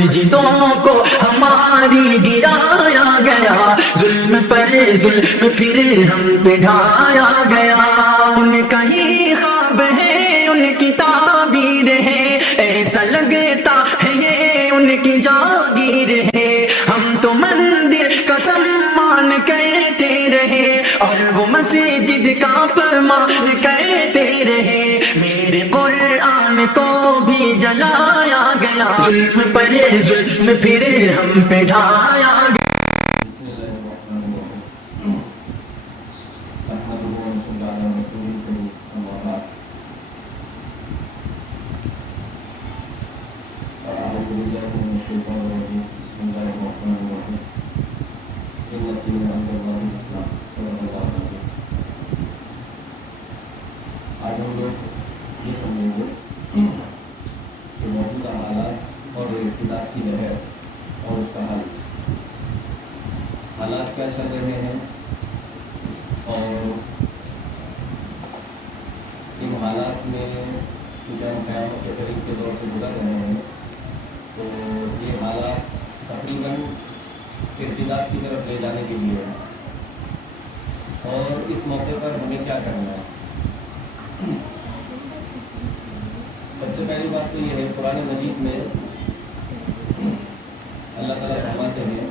سجدوں کو ہماری گرایا گیا، ظلم پر ظلم پھر ہم پہ ڈھایا گیا۔ ان کا ہی خواب ہے، ان کی تعبیر ہے، ایسا لگتا ہے یہ ان کی جاگیر ہے۔ ہم تو مندر کا سامان کہتے رہے اور وہ مسجد کا فرمان کہتے رہے، میرے قرآن کو بھی جلایا گیا، ظلم پر ظلم پھر ہم پہ ڈھایا گیا۔ آج ہم لوگ یہ سمجھیں گے کہ موجودہ حالات اور اقتدار کی لہر اور اس کا حل، حالات کیا چل رہے ہیں اور ان حالات میں چونکہ ہم قیامت کے قریب کے دور سے گزر رہے ہیں تو یہ حالات تقریباً ارتداد کی طرف لے جانے کے لیے ہے، اور اس موقع پر ہمیں کیا کرنا ہے۔ سب سے پہلی بات تو یہ ہے، قرآن مجید میں اللہ تعالیٰ فرماتے ہیں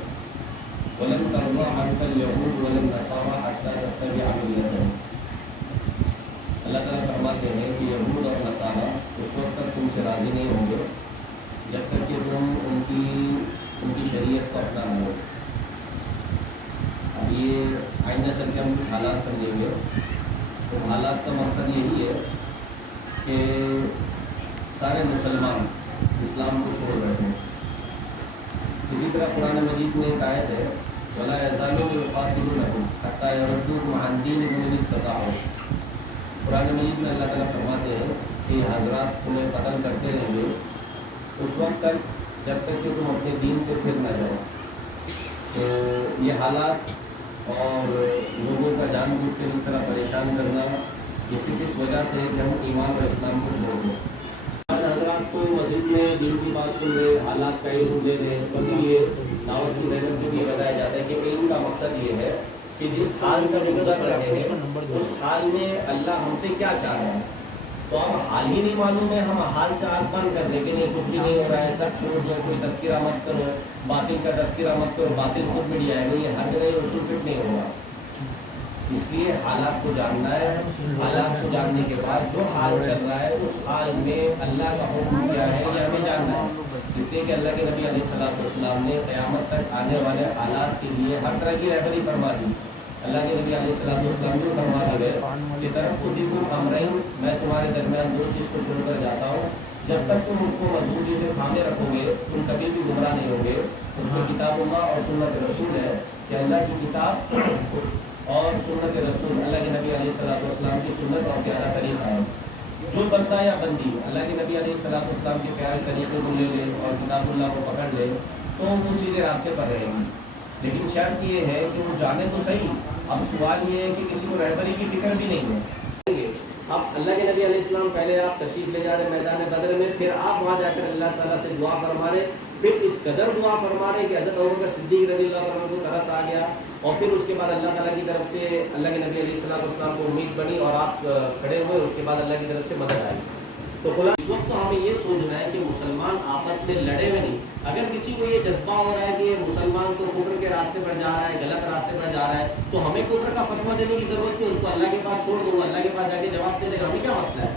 وَلَن تَرْضَىٰ عَنْكَ الْيَهُودُ وَلَا النَّصَارَىٰ حَتَّىٰ تَتَّبِعَ مِلَّتَهُمْ۔ اللہ تعالیٰ فرماتے ہیں کہ یہود اور نصارہ اس وقت تک تم سے راضی نہیں ہوں گے جب تک کہ تم ان کی شریعت کو اپنا لو۔ اب یہ آئندہ چل کے ہم حالات سمجھیں گے، تو حالات کا مقصد یہی ہے کہ سارے مسلمان اسلام کو چھوڑ رہے ہیں۔ اسی طرح قرآن مجید میں ایک آیت ہے وَلَا يَزَالُونَ يُقَاتِلُونَكُمْ حَتَّىٰ يَرُدُّوكُمْ عَنْ دِينِكُمْ إِنِ اسْتَطَاعُوا۔ قرآن مجید میں اللہ تعالیٰ فرماتے ہیں کہ حضرات تمہیں قتل کرتے رہیں گے اس وقت تک جب تک کہ تم اپنے دین سے پھر نہ جاؤ۔ تو یہ حالات اور لوگوں کا جان بوجھ کر اس طرح پریشان کرنا یہ صرف اس وجہ سے کہ ہم ایمان اور اسلام کو چھوڑ دیں۔ حضرات کو مسجد میں دین کی بات سن رہے، حالات کا علم دے رہے، اسی لیے دعوت کی محنت میں یہ بتایا جاتا ہے کہ علم کا مقصد یہ ہے کہ جس حال سے ہم گزر رہے ہیں اس حال میں اللہ ہم سے کیا چاہ رہا ہے۔ تو اب حال ہی نہیں معلوم ہے، ہم حال سے آنکھ بند کر لیں کہ نہیں کچھ بھی نہیں ہو رہا ہے، سب چھوڑ دو، کوئی تذکرہ مت کرو، باطل کا تذکرہ مت کرو، باطل خود مٹ جائے گا، یہ ہر جگہ اصول فٹ نہیں ہوگا۔ اس لیے حالات کو جاننا ہے، حالات کو جاننے کے بعد جو حال چل رہا ہے اس حال میں اللہ کا حکم کیا ہے یہ ہمیں جاننا ہے۔ اس لیے کہ اللہ کے نبی علیہ السلام نے قیامت تک آنے والے حالات کے لیے ہر طرح کی رہبری فرما دی۔ اللہ کے نبی علیہ السلام کو فرما گئے کہ ترکتکم امرین، میں تمہارے درمیان دو چیز کو چھوڑ کر جاتا ہوں، جب تک تم ان کو مضبوطی سے تھامے رکھو گے تم کبھی بھی گمراہ نہیں ہوں گے۔ اس میں کتاب اللہ اور سنت رسول ہے کہ اللہ کی کتاب اور سنت رسول، اللہ کے نبی علیہ السلام کی سنت اور پیارا طریقہ ہے۔ جو بندہ یا بندی اللہ کے نبی علیہ السلام کے پیارے طریقے کو لے لے اور کتاب اللہ کو پکڑ لے تو وہ سیدھے راستے پر رہے گی، لیکن شرط یہ ہے کہ وہ جانے تو صحیح۔ اب سوال یہ ہے کہ کسی کو رہبری کی فکر بھی نہیں ہے۔ اب اللہ کے نبی علیہ السلام پہلے آپ تشریف لے جا رہے میدان بدر میں، پھر آپ وہاں جا کر اللہ تعالیٰ سے دعا فرما رہے، پھر اس قدر دعا فرما رہے کہ حضرت ابوبکر صدیق رضی اللہ عنہ کو ترس آ گیا، اور پھر اس کے بعد اللہ تعالیٰ کی طرف سے اللہ کے نبی علیہ السلام کو امید بنی اور آپ کھڑے ہوئے، اس کے بعد اللہ کی طرف سے مدد آئی۔ تو خلاصہ اس وقت تو ہمیں یہ سوچنا ہے کہ مسلمان آپس میں لڑے ہوئے نہیں۔ اگر کسی کو یہ جذبہ ہو رہا ہے کہ مسلمان تو کفر کے راستے پر جا رہا ہے، غلط راستے پر جا رہا ہے، تو ہمیں کفر کا فتویٰ دینے کی ضرورت نہیں، اس کو اللہ کے پاس چھوڑ دوں گا، اللہ کے پاس جا کے جواب دے دے گا، ہمیں کیا مسئلہ ہے۔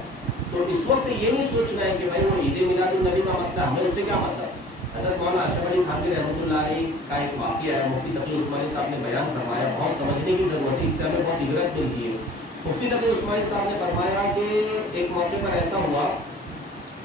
تو اس وقت یہ نہیں سوچنا ہے کہ بھائی وہ عید میلاد النبی کا مسئلہ ہمیں اس سے کیا مطلب۔ حضرت مولانا اشرف علی تھانوی رحمۃ اللہ علیہ کا ایک واقعہ ہے، مفتی تقی عثمانی صاحب نے بیان فرمایا، بہت سمجھنے کی ضرورت ہے، اس سے ہمیں بہت عبرت ملتی ہے۔ مفتی تقی عثمانی صاحب نے فرمایا کہ ایک موقع پر ایسا ہوا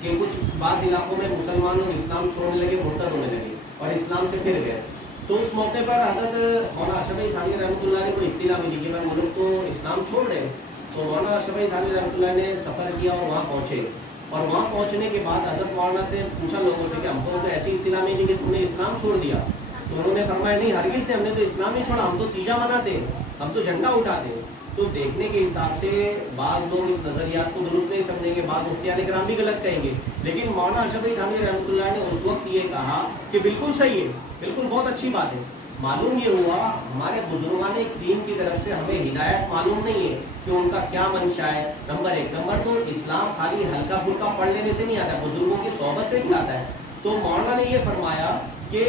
کہ کچھ بعض علاقوں میں مسلمان لوگ اسلام چھوڑنے لگے، مرتد ہونے لگے اور اسلام سے پھر گئے۔ تو اس موقع پر حضرت مولانا اشرف علی تھانوی رحمۃ اللہ علیہ کو اطلاع ملی کہ بھائی وہ لوگ تو اسلام چھوڑ رہے ہیں۔ تو مولانا اشرف علی تھانوی رحمۃ اللہ نے سفر کیا اور وہاں پہنچے، اور وہاں پہنچنے کے بعد حضرت مولانا سے پوچھا لوگوں سے کہ ہم کو تو ایسی اطلاع ملی کہ تم نے اسلام چھوڑ دیا۔ تو انہوں نے فرمایا نہیں ہرگز نہیں، ہم نے تو اسلام نہیں چھوڑا، ہم تو تیجا مناتے، ہم تو جھنڈا اٹھاتے. تو دیکھنے کے حساب سے بعض لوگ اس نظریات کو درست نہیں سمجھیں گے، بعض مفتیان کرام بھی غلط کہیں گے، لیکن مولانا اشرف علی تھانوی رحمۃ اللہ نے اس وقت یہ کہا کہ بالکل صحیح ہے، بالکل بہت اچھی بات ہے. معلوم یہ ہوا ہمارے بزرگان دین کی طرف سے ہمیں ہدایت معلوم نہیں ہے کہ ان کا کیا منشا ہے. نمبر 1. نمبر 2، اسلام خالی ہلکا پھلکا پڑھ لینے سے نہیں آتا ہے، بزرگوں کی صحبت سے بھی آتا ہے. تو مولانا نے یہ فرمایا کہ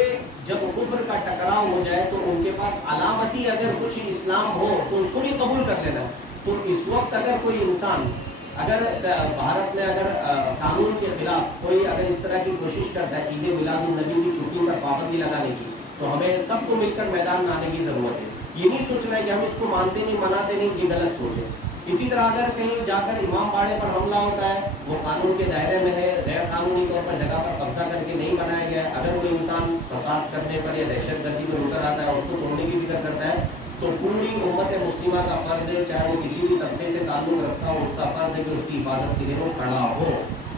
جب کفر کا ٹکراؤ ہو جائے تو ان کے پاس علامتی اگر کچھ اسلام ہو تو اس کو بھی قبول کر لینا. تو اس وقت اگر کوئی انسان اگر بھارت میں اگر قانون کے خلاف کوئی اگر اس طرح کی کوشش کرتا ہے عید میلاد النبی کی چھٹی پر پابندی لگانے کی، تو ہمیں سب کو مل کر میدان میں آنے کی ضرورت ہے. یہ نہیں سوچنا ہے کہ ہم اس کو مانتے نہیں مناتے نہیں، یہ غلط سوچ ہے. اسی طرح اگر کہیں جا کر امام باڑے پر حملہ ہوتا ہے، وہ قانون کے دائرے میں ہے، غیر قانونی طور پر جگہ پر قبضہ کر کے نہیں بنایا گیا ہے، اگر کوئی انسان فساد کرنے پر یا دہشت گردی پر اتر آتا ہے، اس کو توڑنے کی فکر کرتا ہے، تو پوری امت مسلمہ کا فرض ہے، چاہے وہ کسی بھی طبقے سے تعلق رکھتا ہو، اس کا فرض ہے کہ اس کی حفاظت کے لیے وہ کھڑا ہو.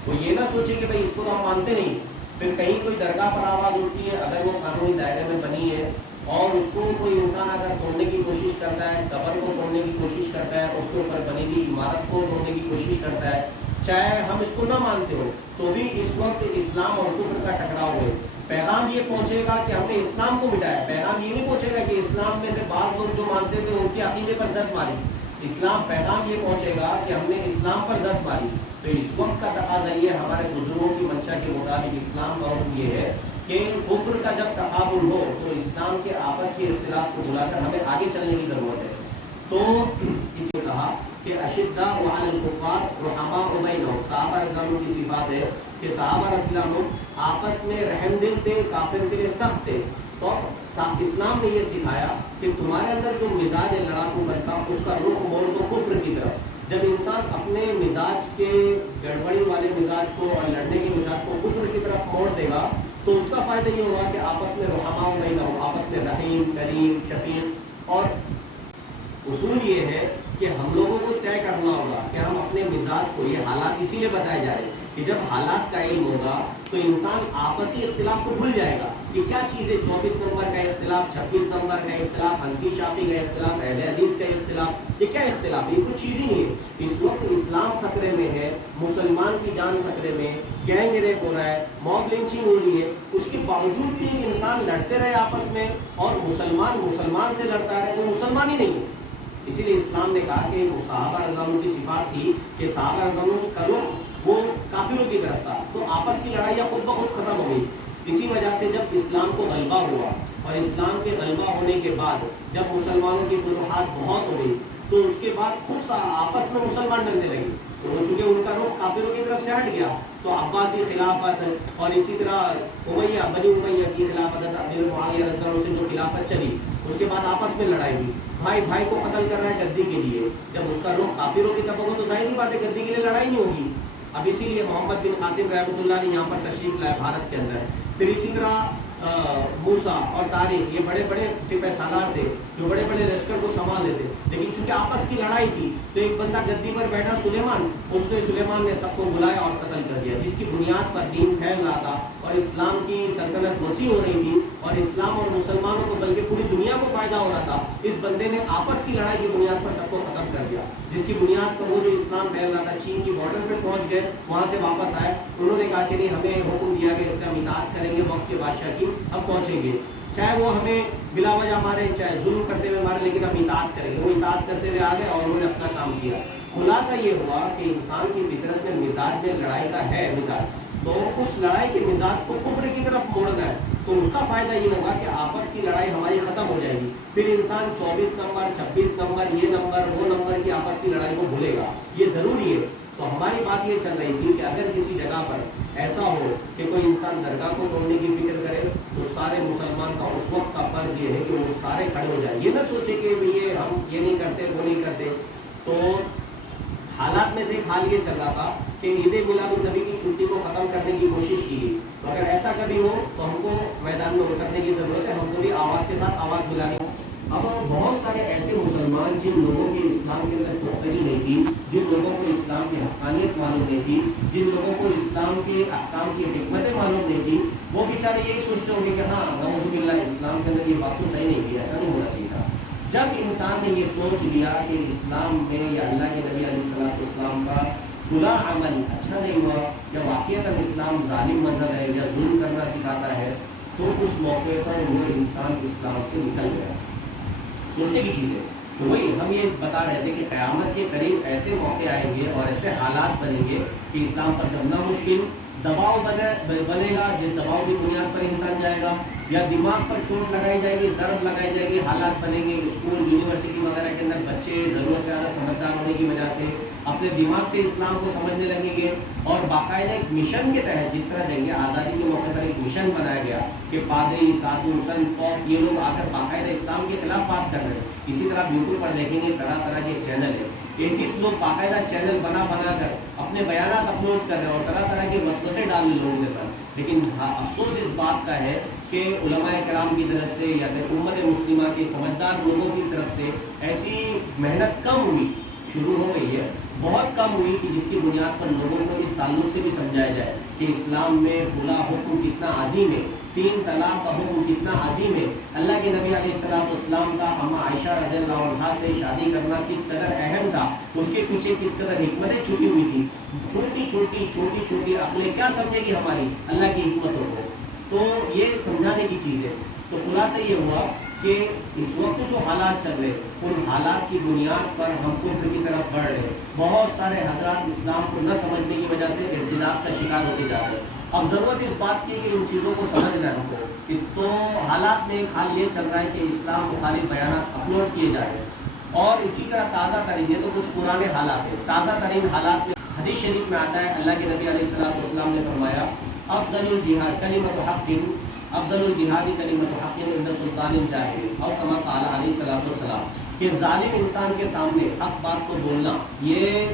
وہ یہ نہ سوچے کہ بھائی اس کو تو ہم مانتے نہیں، پھر کہیں کوئی درگاہ پر آواز اٹھتی ہے، اگر وہ قانونی دائرے میں بنی ہے اور اس کو کوئی انسان اگر توڑنے کی کوشش کرتا ہے، قبر کو توڑنے کی کوشش کرتا ہے، اس کے اوپر بنی ہوئی عمارت کو توڑنے کی کوشش کرتا ہے، چاہے ہم اس کو نہ مانتے ہو، تو بھی اس وقت اسلام اور کفر کا ٹکراؤ ہے. پیغام یہ پہنچے گا کہ ہم نے اسلام کو مٹایا. پیغام یہ نہیں پہنچے گا کہ اسلام میں سے بعض لوگ جو مانتے تھے ان کے عقیدے پر زد ماری. پیغام یہ پہنچے گا کہ ہم نے اسلام پر زد ماری. تو اس وقت کا تقاضا یہ ہمارے بزرگوں کی منشا کے مطابق اسلام کا حکم یہ ہے کہ کفر کا جب تقابل ہو تو اسلام کے آپس کے اختلاف کو بلا کر ہمیں آگے چلنے کی ضرورت ہے. تو اسی نے کہا کہ اشداء علی الکفار رحماء بینہم، صحابہ رضوان کی صفات ہے کہ صحابہ رضی اللہ عنہم آپس میں رحم دل تھے، کافر کے لیے سخت تھے. تو اسلام نے یہ سکھایا کہ تمہارے اندر جو مزاج ہے لڑاکو بنتا، اس کا رخ موڑ دو کفر کی طرف. جب انسان اپنے مزاج کے گڑبڑی والے مزاج کو اور لڑنے کے مزاج کو کفر کی طرف موڑ دے گا تو اس کا فائدہ یہ ہوگا کہ آپس میں رحماء بینہم، آپس میں رحیم، کریم، شفیق. اور اصول یہ ہے کہ ہم لوگوں کو طے کرنا ہوگا کہ ہم اپنے مزاج کو، یہ حالات اسی لیے بتائے جا رہے ہیں کہ جب حالات کا علم ہوگا تو انسان آپسی اختلاف کو بھول جائے گا. یہ کیا چیز ہے 24 نمبر کا اختلاف، 26 نمبر کا اختلاف، حنفی شافعی کا اختلاف، اہل حدیث کا اختلاف، یہ کیا اختلاف ہے؟ یہ کچھ چیز ہی نہیں ہے. اس وقت اسلام خطرے میں ہے، مسلمان کی جان خطرے میں، گینگ ریپ ہو رہا ہے، موب لنچنگ ہو رہی ہے، اس کے باوجود بھی ایک انسان لڑتے رہے آپس میں اور مسلمان سے لڑتا رہے، وہ مسلمان ہی نہیں ہے. اسی لیے اسلام نے کہا کہ صحابہ رضی اللہ عنہم کی صفات تھی کہ صحابہ رضی اللہ عنہم کا رخ وہ کافروں کی طرف تھا، تو آپس کی لڑائیاں خود بخود ختم ہو گئی. اسی وجہ سے جب اسلام کو غلبہ ہوا اور اسلام کے غلبہ ہونے کے بعد جب مسلمانوں کی فتوحات بہت ہو گئی تو اس کے بعد خود آپس میں مسلمان لڑنے لگے. تو چونکہ ان کا رخ کافروں کی طرف سے ہٹ گیا تو عباسی خلافت اور اسی طرح بنی امیہ کی خلافت، امیر معاویہ رضی اللہ عنہ سے جو خلافت چلی، اس کے بعد آپس میں لڑائی ہوئی. بھائی کو قتل کر رہا ہے گدی کے لیے، جب اس کا رخ کافروں کی طرف ہوگا تو ظاہر نہیں بات ہے گدی کے لیے لڑائی نہیں ہوگی. اب اسی لیے محمد بن قاسم رحمۃ اللہ نے یہاں پر تشریف لائے بھارت کے اندر. پھر اسی طرح موسیٰ اور طارق، یہ بڑے بڑے سپہ سالار تھے جو بڑے بڑے لشکر کو سنبھال لیتے، لیکن چونکہ آپس کی لڑائی تھی تو ایک بندہ گدی پر بیٹھا سلیمان نے سب کو بلایا اور قتل کر دیا، جس کی بنیاد پر دین پھیل رہا تھا اور اسلام کی سلطنت وسیع ہو رہی تھی اور اسلام اور مسلمانوں کو بلکہ پوری دنیا کو فائدہ ہو رہا تھا. اس بندے نے آپس کی لڑائی کی بنیاد پر سب کو ختم کر دیا، جس کی بنیاد پر وہ جو اسلام پھیل رہا تھا چین کی بارڈر پہ پہنچ گئے، وہاں سے واپس آئے. انہوں نے کہا کہ نہیں، ہمیں حکم دیا کہ اس کا اطاعت کریں گے، وقت کے بادشاہ کی اب پہنچیں گے، چاہے وہ ہمیں بلا وجہ مارے، چاہے ظلم کرتے ہوئے مارے، لیکن ہم اطاعت کریں گے. وہ اطاعت کرتے ہوئے آ گئے اور انہوں نے اپنا کام کیا. خلاصہ یہ ہوا کہ انسان کی فطرت میں مزاج میں لڑائی کا ہے مزاج، تو اس لڑائی کے مزاج کو کفر کی طرف موڑنا ہے. تو اس کا فائدہ یہ ہوگا کہ آپس کی لڑائی ہماری ختم ہو جائے گی. پھر انسان 24 نمبر 26 نمبر یہ نمبر وہ نمبر کی آپس کی لڑائی کو بھولے گا، یہ ضروری ہے. تو ہماری بات یہ چل رہی تھی کہ اگر کسی جگہ پر ایسا ہو کہ کوئی انسان درگاہ کو توڑنے کی فکر کرے تو سارے مسلمان کا اس وقت کا فرض یہ ہے کہ وہ سارے کھڑے ہو جائیں. یہ نہ سوچے کہ یہ ہم یہ نہیں کرتے وہ نہیں کرتے. تو حالات میں سے ایک حال یہ چل رہا تھا کہ عید میلاد النبی کی چھٹی کو ختم کرنے کی کوشش کی گئی. تو اگر ایسا کبھی ہو تو ہم کو میدان میں اترنے کی ضرورت ہے، ہم کو بھی آواز کے ساتھ آواز ملانی. اب بہت سارے ایسے مسلمان مسلمان جن لوگوں کی اسلام کے اندر پختگی نہیں تھی، جن لوگوں کو اسلام کی حقانیت معلوم نہیں تھی، جن لوگوں کو اسلام کے احکام کی حکمتیں معلوم نہیں تھی، وہ بیچارے یہی سوچتے ہوں گے کہ ہاں نعوذ باللہ اسلام کے اندر یہ بات تو صحیح نہیں تھی، ایسا نہیں ہونا چاہیے تھا۔ جب انسان نے یہ سوچ لیا کہ اسلام میں یا اللہ کے نبی علیہ السلام کا فلاں عمل اچھا نہیں ہوا، یا واقعتاً اسلام ظالم مذہب ہے یا ظلم کرنا سکھاتا ہے، تو اس موقع پر وہ انسان اسلام سے نکل گیا۔ سوچنے کی چیز ہے۔ تو وہی ہم یہ بتا رہے تھے کہ قیامت کے قریب ایسے موقع آئیں گے اور ایسے حالات بنیں گے کہ اسلام پر جمنا مشکل، دباؤ بنے گا، جس دباؤ کی بنیاد پر انسان جائے گا، یا دماغ پر چوٹ لگائی جائے گی، ضرب لگائی جائے گی، حالات بنیں گے اسکول یونیورسٹی وغیرہ کے اندر بچے ضرورت سے زیادہ سمجھدار ہونے کی وجہ سے اپنے دماغ سے اسلام کو سمجھنے لگیں گے، اور باقاعدہ ایک مشن کے تحت جس طرح جائیں گے، آزادی کے موقع پر ایک مشن بنایا گیا کہ پادری، سادھو، سنت، پوپ یہ لوگ آ کر باقاعدہ اسلام کے خلاف بات کر رہے ہیں۔ اسی طرح یوٹیوب پر دیکھیں گے طرح طرح کے چینل ہیں، 33 لوگ باقاعدہ چینل بنا کر اپنے بیانات اپلوڈ کر رہے ہیں اور طرح طرح کے وسوسے ڈال رہے لوگوں کے پر۔ لیکن افسوس اس بات کا ہے کہ علماء کرام کی طرف سے یا پھر امت مسلمہ کے سمجھدار لوگوں کی طرف سے ایسی محنت کم ہوئی، شروع ہو گئی ہے، بہت کم ہوئی کہ جس کی بنیاد پر لوگوں کو اس تعلق سے بھی سمجھایا جائے کہ اسلام میں فلاں حکم کتنا عظیم ہے، 3 طلاق کا حکم کتنا عظیم ہے، اللہ کے نبی علیہ السلام کا اما عائشہ رضی اللہ عنہا سے شادی کرنا کس قدر اہم تھا، اس کے پیچھے کس قدر حکمتیں چھپی ہوئی تھی، چھوٹی چھوٹی عقلیں کیا سمجھے گی ہماری اللہ کی حکمتوں کو، تو یہ سمجھانے کی چیز ہے۔ تو خلاصہ یہ ہوا کہ اس وقت جو حالات چل رہے ان حالات کی بنیاد پر ہم کفر کی طرف بڑھ رہے، بہت سارے حضرات اسلام کو نہ سمجھنے کی وجہ سے ارتداد کا شکار ہوتے جا رہے۔ اب ضرورت اس بات کی کہ ان چیزوں کو سمجھنا ہے ہم کو۔ اس تو حالات میں ایک حال یہ چل رہا ہے کہ اسلام مخالف بیانات اپلوڈ کیے جا رہے ہیں، اور اسی طرح تازہ ترین، یہ تو کچھ پرانے حالات ہیں، تازہ ترین حالات میں حدیث شریف میں آتا ہے اللہ کے نبی علیہ السلام نے فرمایا افضل الجہاد کلمۃ حق، افضل الجہاد کلمۃ حق عند سلطان جاہل، اور کما قال علیہ السلام کہ ظالم انسان کے سامنے حق بات کو بولنا یہ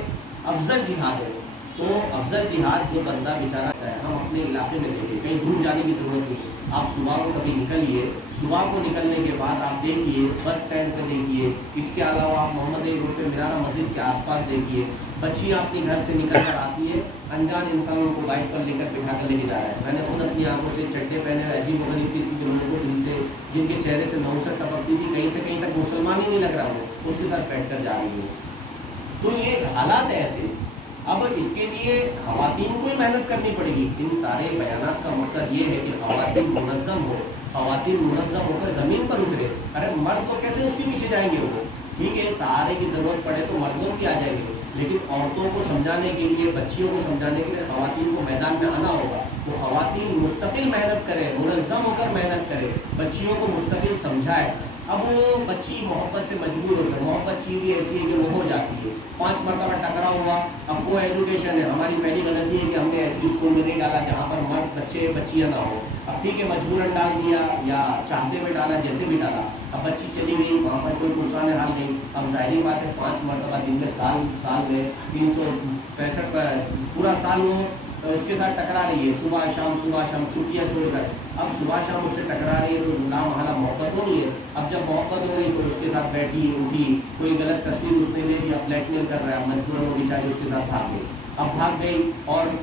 افضل جہاد ہے۔ تو افضل جہاد جو بندہ بیچارہ ہے، ہم اپنے علاقے میں دیکھیں، کہیں دور جانے کی ضرورت نہیں ہے، آپ صبح کو کبھی نکلیے، صبح کو نکلنے کے بعد آپ دیکھیے بس اسٹینڈ پہ دیکھیے، اس کے علاوہ آپ محمد روڈ پہ منارہ مسجد کے آس پاس دیکھیے، بچی آپ کے گھر سے نکل کر آتی ہے، انجان انسانوں کو بائک پر لے کر بٹھا کر لے کے جا رہا ہے۔ میں نے خود اپنی آنکھوں سے چڈے پہنے ہوئے عجیب و غریب قسم کے لوگوں کو جن کے چہرے سے نوسط ٹپکتی تھی، کہیں سے کہیں تک مسلمان ہی نہیں لگ رہا ہو، اس کے ساتھ بیٹھ کر جا رہی ہے۔ تو یہ حالات ایسے، اب اس کے لیے خواتین کو ہی محنت کرنی پڑے گی۔ ان سارے بیانات کا مقصد یہ ہے کہ خواتین منظم ہو، خواتین منظم ہو کر زمین پر اترے۔ ارے مرد تو کیسے اس کے پیچھے جائیں گے؟ وہ ٹھیک ہے سہارے کی ضرورت پڑے تو مردوں کی آ جائے گی، لیکن عورتوں کو سمجھانے کے لیے، بچیوں کو سمجھانے کے لیے خواتین کو میدان میں آنا ہوگا۔ تو خواتین مستقل محنت کرے، منظم ہو کر محنت کرے، بچیوں کو مستقل سمجھائے۔ اب وہ بچی محبت سے مجبور ہوتا ہے، محبت چیز ہی ایسی ہے کہ وہ ہو جاتی ہے، 5 مرتبہ ٹکرا ہوا، اب وہ ایجوکیشن ہے، ہماری پہلی غلطی ہے کہ ہم نے ایسی اسکول میں نہیں ڈالا جہاں پر مرد بچے بچیاں نہ ہو۔ اب ٹھیک ہے مجبوراً ڈال دیا یا چاہتے میں ڈالا، جیسے بھی ڈالا، اب بچی چلی گئی، وہاں پر کوئی پرسان حال نہیں۔ اب ظاہری بات ہے 5 مرتبہ دن میں سال میں 365 پر پورا سال وہ اس کے ساتھ ٹکرا رہی ہے، صبح شام چھٹیاں چھوڑ کر، اب صبح شام اس سے ٹکرا رہی ہے تو لا محالہ محبت ہونی ہے۔ اب جب محبت ہو گئی تو اس کے ساتھ بیٹھی اٹھی، کوئی غلط تصویر اس نے لے لی، اب بلیک میل کر رہا ہے، مجبوراً وہ بیچاری اس کے ساتھ بھاگ گئی۔ اب بھاگ گئی اور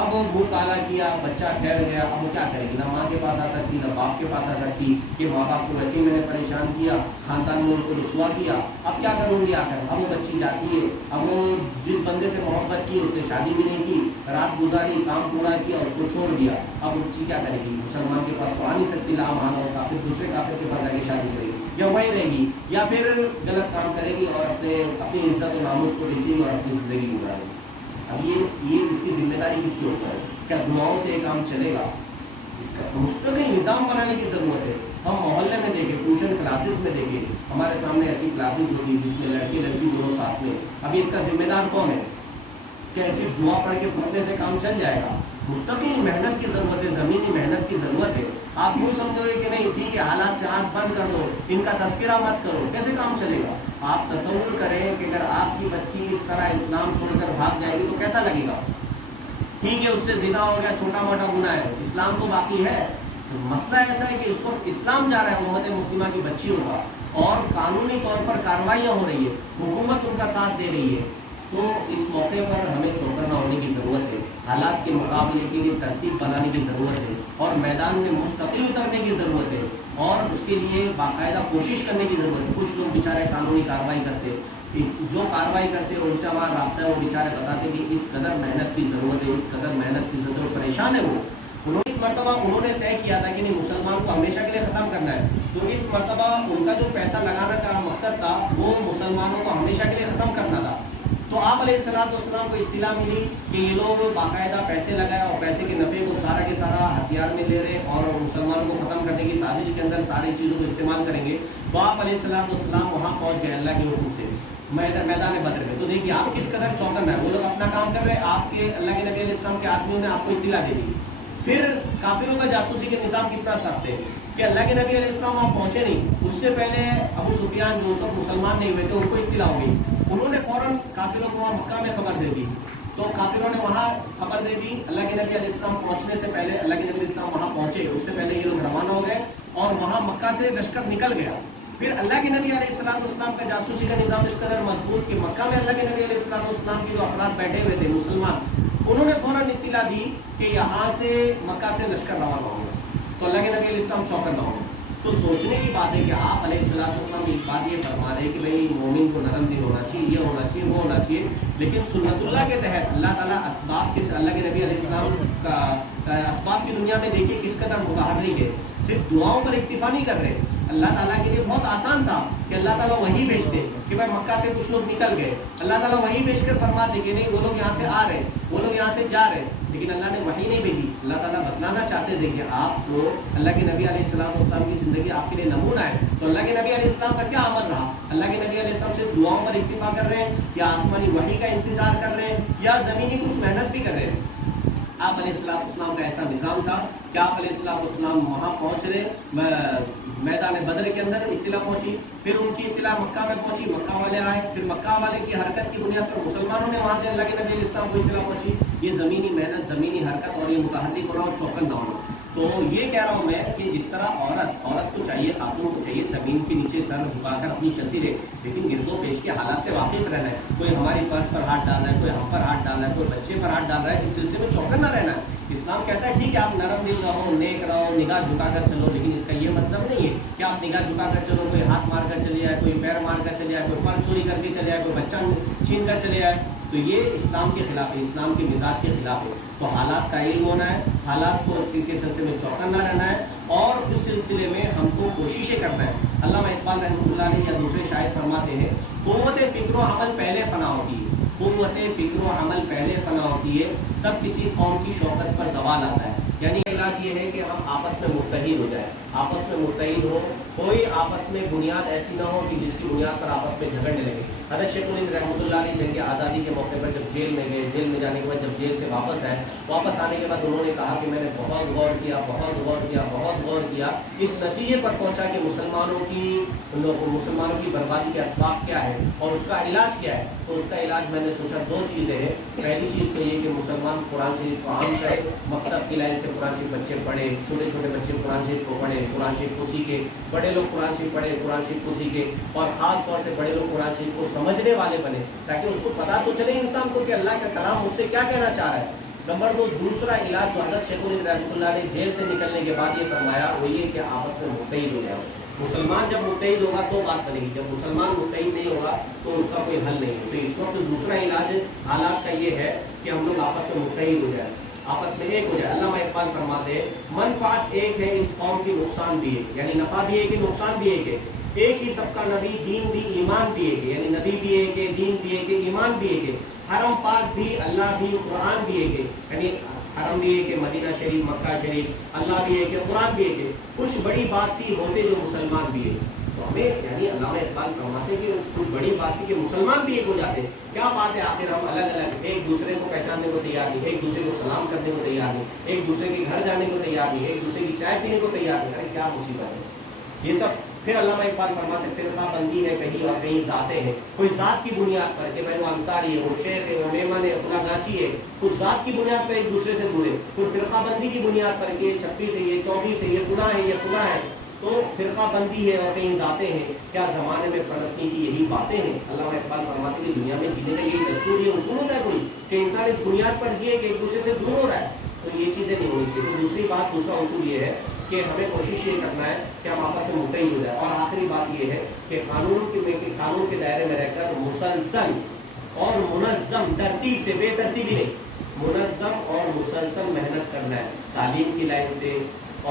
اب وہ منہ کالا کیا، بچہ ٹھہر گیا، اب وہ کیا کرے گی؟ نہ ماں کے پاس آ سکتی، نہ باپ کے پاس آ سکتی کہ ماں باپ کو ویسے ہی میں نے پریشان کیا، خاندان میں ان کو رسوا کیا، اب کیا کروں گی آخر؟ اب وہ بچی جاتی ہے، اب وہ جس بندے سے محبت کی اس نے شادی بھی نہیں کی، رات گزاری، کام پورا کیا، اس کو چھوڑ دیا، اب وہ بچی کیا کرے گی؟ مسلمان کے پاس تو آ نہیں سکتی، لا مانا ہوگا، پھر دوسرے کافر کے پاس آ کے شادی کرے گی، یا وہی رہے گی، یا پھر غلط کام کرے گی اور اپنی عزت و ناموس کو بیچے گی اور اپنی زندگی گزارے گی۔ اب یہ اس کی ذمہ داری کس کے اوپر ہے؟ کیا دعاؤں سے یہ کام چلے گا؟ اس کا مستقل نظام بنانے کی ضرورت ہے۔ ہم محلے میں دیکھیں، ٹیوشن کلاسز میں دیکھیں، ہمارے سامنے ایسی کلاسز ہوگی جس میں لڑکی دونوں ساتھ میں، ابھی اس کا ذمہ دار کون ہے؟ کیا ایسی دعا پڑھ کے پڑھنے سے کام چل جائے گا؟ مستقل محنت کی ضرورت ہے، زمینی محنت کی ضرورت ہے۔ آپ یوں سمجھو گے کہ نہیں ٹھیک ہے حالات سے آنکھ بند کر دو، ان کا تذکرہ مت کرو، کیسے کام چلے گا؟ آپ تصور کریں کہ اگر آپ کی بچی اس طرح اسلام چھوڑ کر بھاگ جائے گی تو کیسا لگے گا؟ ٹھیک ہے اس سے زنا ہو گیا، چھوٹا موٹا گناہ ہے، اسلام تو باقی ہے، مسئلہ ایسا ہے کہ اس وقت اسلام جا رہا ہے امت مسلمہ کی بچیوں کا، اور قانونی طور پر کارروائیاں ہو رہی ہے، حکومت ان کا ساتھ دے رہی ہے، تو اس موقع پر ہمیں چوکنا ہونے کی ضرورت ہے، حالات کے مقابلے کے لیے ترتیب بنانے کی ضرورت ہے، اور میدان میں مستقل اترنے کی ضرورت ہے، اور اس کے لیے باقاعدہ کوشش کرنے کی ضرورت ہے۔ کچھ لوگ بیچارے قانونی کارروائی کرتے، جو کارروائی کرتے ان سے ہمارا رابطہ ہے، وہ بیچارے بتاتے کہ اس قدر محنت کی ضرورت ہے، اس قدر محنت کی ضرورت ہے، پریشان ہے وہ۔ اس مرتبہ انہوں نے طے کیا تھا کہ نہیں، مسلمان کو ہمیشہ کے لیے ختم کرنا ہے، تو اس مرتبہ ان کا جو پیسہ لگانا کا مقصد تھا وہ مسلمانوں کو ہمیشہ کے لیے ختم کرنا تھا۔ تو آپ علیہ السلام کو اطلاع ملی کہ یہ لوگ باقاعدہ پیسے لگائے اور پیسے کے نفع کو سارا کے سارا ہتھیار میں لے رہے اور مسلمانوں کو ختم کرنے کی سازش کے اندر ساری چیزوں کو استعمال کریں گے۔ تو آپ علیہ السلام وہاں پہنچ گئے اللہ کے حکم سے میدان بدر میں۔ تو دیکھیے آپ کس قدر چوکن ہے، وہ لوگ اپنا کام کر رہے ہیں، آپ کے اللہ کے نبی علیہ السلام کے آدمیوں نے آپ کو اطلاع دے دی۔ پھر کافروں کا جاسوسی کے نظام کتنا سخت ہے کہ اللہ کے نبی علیہ السلام وہاں پہنچے نہیں، اس سے پہلے ابو سفیان جو اس وقت مسلمان نہیں ہوئے تھے ان کو اطلاع ہو گئی، انہوں نے فوراً کافروں کو وہاں مکہ میں خبر دے دی۔ تو کافروں نے وہاں خبر دے دی، اللہ کے نبی علیہ السلام پہنچنے سے پہلے، اللہ کے نبی علیہ السلام وہاں پہنچے اس سے پہلے یہ لوگ روانہ ہو گئے اور وہاں مکہ سے لشکر نکل گیا۔ پھر اللہ کے نبی علیہ السلام کا جاسوسی کا نظام اس قدر مضبوط کہ مکہ میں اللہ کے نبی علیہ السلام کے جو افراد بیٹھے ہوئے تھے مسلمان، انہوں نے فوراً اطلاع دی کہ یہاں سے مکہ سے لشکر روانہ ہوگا، تو اللہ کے نبی علیہ السلام چوکن نہ ہوگا۔ تو سوچنے کی بات ہے کہ آپ علیہ السلام ایک بات یہ فرما رہے ہیں کہ بھائی مومن کو نرم دل ہونا چاہیے، یہ ہونا چاہیے، وہ ہونا چاہیے، لیکن سنت اللہ کے تحت اللہ تعالیٰ اسباب کے، اللہ کے نبی علیہ السلام کا اسباب کی دنیا میں دیکھیے کس قدر متحرک ہے، صرف دعاؤں پر اکتفا نہیں کر رہے۔ اللہ تعالیٰ کے لیے بہت آسان تھا کہ اللہ تعالیٰ وہی بھیجتے کہ بھائی مکہ سے کچھ لوگ نکل گئے، اللہ تعالیٰ وہی بھیج کر فرماتے کہ نہیں وہ لوگ یہاں سے آ رہے، وہ لوگ یہاں سے جا رہے، لیکن اللہ نے وہی نہیں بھیجی۔ اللہ تعالیٰ بتلانا چاہتے تھے کہ آپ کو اللہ کے نبی علیہ السلام کی زندگی آپ کے لیے نمونہ ہے۔ تو اللہ کے نبی علیہ السلام کا کیا عمل رہا؟ اللہ کے نبی علیہ السلام سے دعاؤں پر اکتفا کر رہے ہیں یا آسمانی وحی کا انتظار کر رہے ہیں یا زمینی کچھ محنت بھی کر رہے ہیں؟ آپ علیہ السلام کا ایسا نظام تھا کہ آپ علیہ السلام وہاں پہنچ رہے، میدان بدر کے اندر اطلاع پہنچی، پھر ان کی اطلاع مکہ میں پہنچی، مکہ والے آئے، پھر مکہ والے کی حرکت کی بنیاد پر مسلمانوں نے وہاں سے اللہ کے نبی علیہ السلام کو اطلاع پہنچی۔ یہ زمینی محنت، زمینی حرکت اور یہ متحرک ہونا اور چوکن نہ ہونا۔ تو یہ کہہ رہا ہوں میں کہ جس طرح عورت کو چاہیے، خاتون کو چاہیے زمین کے نیچے سر جھکا کر اپنی چلتی رہے، لیکن گرد و پیش کے حالات سے واقف رہنا ہے۔ کوئی ہماری پرس پر ہاتھ ڈال رہا ہے، کوئی ہم پر ہاتھ ڈال رہا ہے، کوئی بچے پر ہاتھ ڈال رہا ہے، اس سلسلے میں چوکن نہ رہنا ہے۔ اسلام کہتا ہے ٹھیک ہے آپ نرم دل رہو، نیک رہو، نگاہ جھکا کر چلو، لیکن اس کا یہ مطلب نہیں ہے کہ آپ نگاہ جھکا کر چلو، کوئی ہاتھ مار کر چلے جائے، کوئی پیر مار کر چلے جائے، کوئی پرس چوری کر کے چلے جائے، کوئی بچہ چھین کر چلے جائے، تو یہ اسلام کے خلاف ہے، اسلام کے مزاج کے خلاف ہے۔ تو حالات کا علم ہونا ہے، حالات کو اس کے سلسلے میں چوکن نہ رہنا ہے، اور اس سلسلے میں ہم کو کوششیں کرنا ہے۔ علامہ اقبال رحمۃ اللہ علیہ یا دوسرے شاعر فرماتے ہیں، قوت فکر و عمل پہلے فنا ہوتی ہے، قوت فکر و عمل پہلے فنا ہوتی ہے، تب کسی قوم کی شوکت پر زوال آتا ہے۔ یعنی علاج یہ ہے کہ ہم آپس میں متحد ہو جائیں، آپس میں متحد ہو، کوئی آپس میں بنیاد ایسی نہ ہو کہ جس کی بنیاد پر آپس میں جھگڑنے لگے۔ حضرت شیخ الہند رحمۃ اللہ علیہ جنگ آزادی کے موقع پر جب جیل میں گئے، جیل میں جانے کے بعد جب جیل سے واپس آئے، واپس آنے کے بعد انہوں نے کہا کہ میں نے بہت غور کیا، بہت غور کیا، بہت غور کیا، اس نتیجے پر پہنچا کہ مسلمانوں کی بربادی کے اسباب کیا ہے اور اس کا علاج کیا ہے۔ تو اس کا علاج میں نے سوچا دو چیزیں ہیں۔ پہلی چیز تو یہ کہ مسلمان قرآن شریف کو عام کرے، مکتب کی لائن سے قرآن شریف بچے پڑھے، چھوٹے چھوٹے بچے قرآن شریف کو پڑھے، قرآن شریف کو سیکھے، بڑے لوگ قرآن شریف پڑھے، قرآن شریف کو سیکھے، اور خاص طور سے بڑے لوگ قرآن شریف کو سمجھنے والے بنے، تاکہ اس کو پتہ تو چلے انسان کو کہ اللہ کا کلام مجھ سے کیا کہنا چاہ رہا ہے۔ نمبر دو، دوسرا علاج جو حضرت شیخ الہند رحمۃ اللہ علیہ جیل سے نکلنے کے بعد یہ فرمایا وہ یہ کہ آپس میں متحد ہو جاؤ۔ مسلمان جب متحد ہوگا تو بات بنے گی، جب مسلمان متحد نہیں ہوگا تو اس کا کوئی حل نہیں ہے۔ تو اس وقت دوسرا علاج حالات کا یہ ہے کہ ہم لوگ آپس میں متحد ہو جائیں، آپس میں ایک ہو جائے۔ علامہ اقبال فرماتے ہیں منفعت ایک ہے، اس قوم کی نقصان بھی ہے، یعنی نفع بھی ایک ہے، نقصان بھی ایک ہے۔ ایک ہی سب کا نبی، دین بھی، ایمان بھی ایک ہے، یعنی نبی بھی ایک ہے، دین بھی ایک ہے، ایمان بھی ایک ہے۔ حرم پاک بھی، اللہ بھی، قرآن بھی ایک ہے، یعنی حرم بھی ایک ہے، مدینہ شریف، مکہ شریف، اللہ بھی ایک ہے، قرآن بھی ایک ہے۔ کچھ بڑی بات تھی ہوتے جو مسلمان بھی ہے۔ تو ہمیں یعنی علامہ اقبال فرماتے ہیں کہ کچھ بڑی بات تھی کہ مسلمان بھی ایک ہو جاتے۔ کیا بات ہے، آخر ہم الگ الگ، ایک دوسرے کو پہچاننے کو تیار نہیں، ایک دوسرے کو سلام کرنے کو تیار نہیں، ایک دوسرے کے گھر جانے کو تیار نہیں، ایک دوسرے کی چائے پینے کو تیار نہیں۔ ارے کیا مصیبت ہے یہ سب۔ پھر علامہ اقبال فرماتے فرقہ بندی ہے کہیں اور کہیں ذاتیں ہیں. کوئی ذات کی بنیاد پر کہ بھائی وہ انصاری ہے، وہ شیخ ہے، وہ میمن ہے، فلاں گاچی ہے، تو ذات کی بنیاد پر ایک دوسرے سے دور ہے. کوئی فرقہ بندی کی بنیاد پر کہ یہ 26 ہے، یہ 24 ہے، یہ فلاں ہے، یہ فلاں ہے، تو فرقہ بندی ہے اور کہیں ذاتیں ہیں. کیا زمانے میں پرگتی کی یہی باتیں ہیں؟ علامہ اقبال فرماتے ہیں دنیا میں جینے کا یہی دستور، یہ اصول ہوتا ہے کوئی کہ انسان اس بنیاد پر جیے کہ ایک دوسرے سے دور ہو رہا ہے. تو یہ چیزیں نہیں ہونی چاہیے. تو دوسری بات، دوسرا اصول یہ ہے کہ ہمیں کوشش یہ کرنا ہے کہ ہم آپس میں متحد ہو جائیں. اور آخری بات یہ ہے کہ قانون کے دائرے میں رہ کر مسلسل اور منظم ترتیب سے، بے ترتیبی نہیں، منظم اور مسلسل محنت کرنا ہے. تعلیم کی لائن سے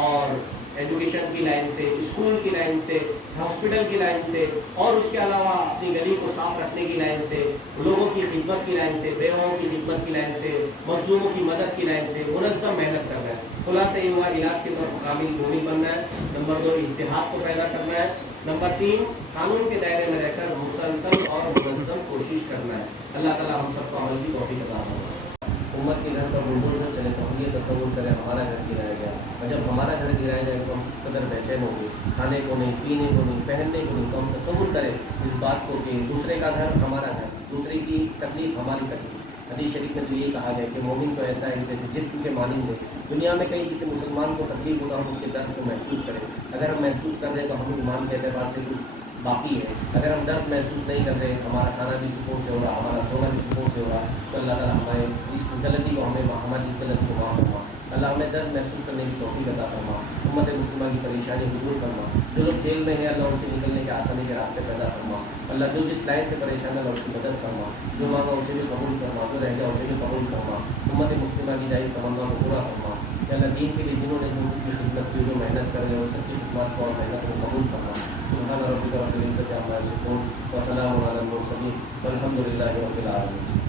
اور ایجوکیشن کی لائن سے، اسکول کی لائن سے، ہاسپٹل کی لائن سے، اور اس کے علاوہ اپنی گلی کو صاف رکھنے کی لائن سے، لوگوں کی خدمت کی لائن سے، بیواؤں کی خدمت کی لائن سے، مظلوموں کی مدد کی لائن سے منظم محنت کرنا ہے. خلاصہ یہ ہوا علاج کے طور پر کامل مومن بننا ہے. نمبر 2 اتحاد کو پیدا کرنا ہے. نمبر 3 قانون کے دائرے میں رہ کر مسلسل اور منظم کوشش کرنا ہے. اللہ تعالیٰ ہم سب کو عمل کی توفیق عطا فرمائے. امت کے گھر پر بلڈوزر نہ چلے تو ہم یہ تصور کریں ہمارا گھر گرایا گیا، اور جب ہمارا گھر گرایا جائے تو ہم کس قدر بے ہوں گے، کھانے کو نہیں، پینے کو نہیں، پہننے کو نہیں. تو ہم تصور کریں اس بات کو کہ دوسرے کا گھر ہمارا گھر، دوسرے کی تکلیف ہماری تکلیف. حدیث شریف میں تو یہ کہا گیا کہ مومن تو ایسا ہے جیسے جسم کے مانند ہے. دنیا میں کہیں کسی مسلمان کو تکلیف ہوگا ہم اس کے درد کو محسوس کریں. اگر ہم محسوس کر رہے ہیں تو ہم ایمان کے اعتبار سے کچھ باقی ہے. اگر ہم درد محسوس نہیں کر رہے، ہمارا کھانا بھی سکون سے ہو رہا، ہمارا سونا بھی سکون سے ہو رہا، تو اللہ تعالیٰ ہمارے اس غلطی کو ہماری اس غلطی کو معاف فرما. اللہ ہمیں درد محسوس کرنے کی توفیق عطا فرما. امت مسلمہ کی پریشانی کو دور فرما. جو لوگ جیل میں ہیں اللہ ان کے نکلنے کے آسانی کے راستے پیدا فرما. اللہ جو جس لائن سے پریشان ہے اللہ اس کی مدد فرما. جو مانگا اسے بھی قبول فرما، جو رہ جائے اسے بھی قبول فرما. امت مسلمہ کی جائز تمنا کو پورا فرما. اللہ دین کے لیے جنہوں نے کی خدمت کی، جو محنت کر رہے ہیں، سب کی خدمات کو اور محنت کو قبول فرما. سبحان ربک رب العزت عما یصفون وسلام علی المرسلین والحمد للہ رب العالمین.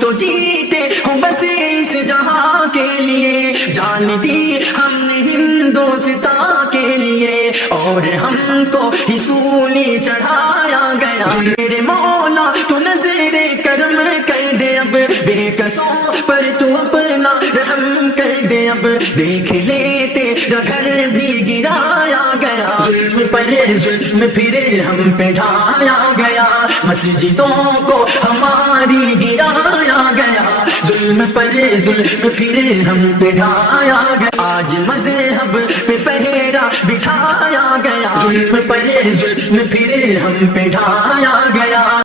تو جیتے ہو بس اس جہاں کے لیے، جان دی ہم نے ہندوستان کے لیے، اور ہم کو ہی سولی چڑھایا گیا. میرے مولا تو نظر کرم کر دے، اب بے قصوں پر تو اپنا رحم کر دے. اب دیکھ لیتے گھر بھی گرایا گیا، ظلم پر ظلم پھر ہم پہ ڈھایا گیا. مسجدوں کو ہماری گرایا گیا، ظلم پر ظلم پھر ہم پہ ڈھایا گیا. آج مذہب پہ پہرا بٹھایا گیا، ظلم پر ظلم پھر ہم پہ ڈھایا گیا.